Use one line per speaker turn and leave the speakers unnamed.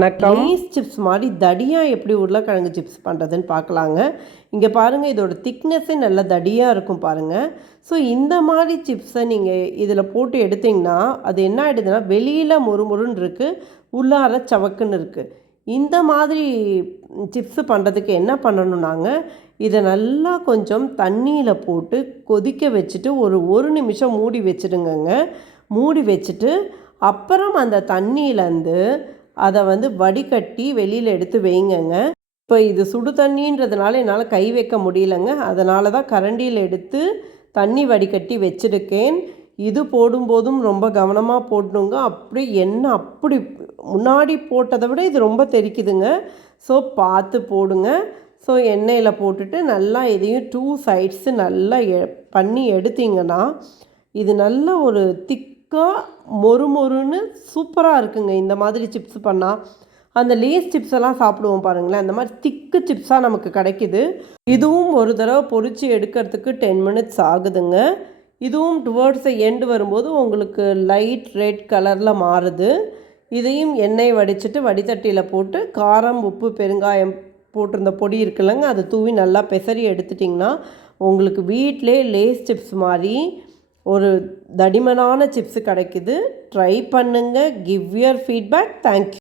வணக்கம்.
சிப்ஸ் மாதிரி தடியாக எப்படி உருளைக்கிழங்கு சிப்ஸ் பண்ணுறதுன்னு பார்க்கலாங்க. இங்கே பாருங்கள் இதோட திக்னஸ்ஸே நல்ல தடியாக இருக்கும் பாருங்கள் ஸோ இந்த மாதிரி சிப்ஸை நீங்கள் இதில் போட்டு எடுத்திங்கன்னா அது என்ன ஆகிடுதுன்னா வெளியில் முறுமுறுன்னு இருக்குது உள்ளார சவக்குன்னு இருக்குது இந்த மாதிரி சிப்ஸு பண்ணுறதுக்கு என்ன பண்ணணும்னாங்க இதை நல்லா கொஞ்சம் தண்ணியில் போட்டு கொதிக்க வச்சுட்டு ஒரு ஒரு நிமிஷம் மூடி வச்சுடுங்கங்க. மூடி வச்சுட்டு அப்புறம் அந்த தண்ணியிலேருந்து அதை வந்து வடிகட்டி வெளியில் எடுத்து வைங்கங்க. இப்போ இது சுடு தண்ணின்றதுனால என்னால் கை வைக்க முடியலங்க. அதனால தான் கரண்டியில் எடுத்து தண்ணி வடிகட்டி வச்சுருக்கேன். இது போடும்போதும் ரொம்ப கவனமாக போடணுங்க. அப்படி என்ன அப்படி முன்னாடி போட்டதை விட இது ரொம்ப தெரிக்குதுங்க. ஸோ பார்த்து போடுங்க. ஸோ எண்ணெயில் போட்டுட்டு நல்லா இதையும் டூ சைட்ஸு நல்லா எ பண்ணி எடுத்தீங்கன்னா இது நல்ல ஒரு திக் திக்காக மொறு மொறுன்னு சூப்பராக இருக்குங்க. இந்த மாதிரி சிப்ஸ் பண்ணால் அந்த லேஸ் சிப்ஸ் எல்லாம் சாப்பிடுவோம் பாருங்களேன். அந்த மாதிரி திக்கு சிப்ஸாக நமக்கு கிடைக்குது. இதுவும் ஒரு தடவை பொரித்து எடுக்கிறதுக்கு டென் மினிட்ஸ் ஆகுதுங்க. இதுவும் டுவர்ட்ஸ் எண்டு வரும்போது உங்களுக்கு லைட் ரெட் கலரில் மாறுது. இதையும் எண்ணெய் வடிச்சிட்டு வடித்தட்டியில் போட்டு காரம் உப்பு பெருங்காயம் போட்டிருந்த பொடி இருக்குல்லங்க. அதை தூவி நல்லா பெசரி எடுத்துட்டிங்கன்னா உங்களுக்கு வீட்டிலே லேஸ் சிப்ஸ் மாதிரி ஒரு தடிமனான சிப்ஸ் கிடைக்குது. ட்ரை பண்ணுங்கள் கிவ் யர் ஃபீட்பேக் தேங்க்யூ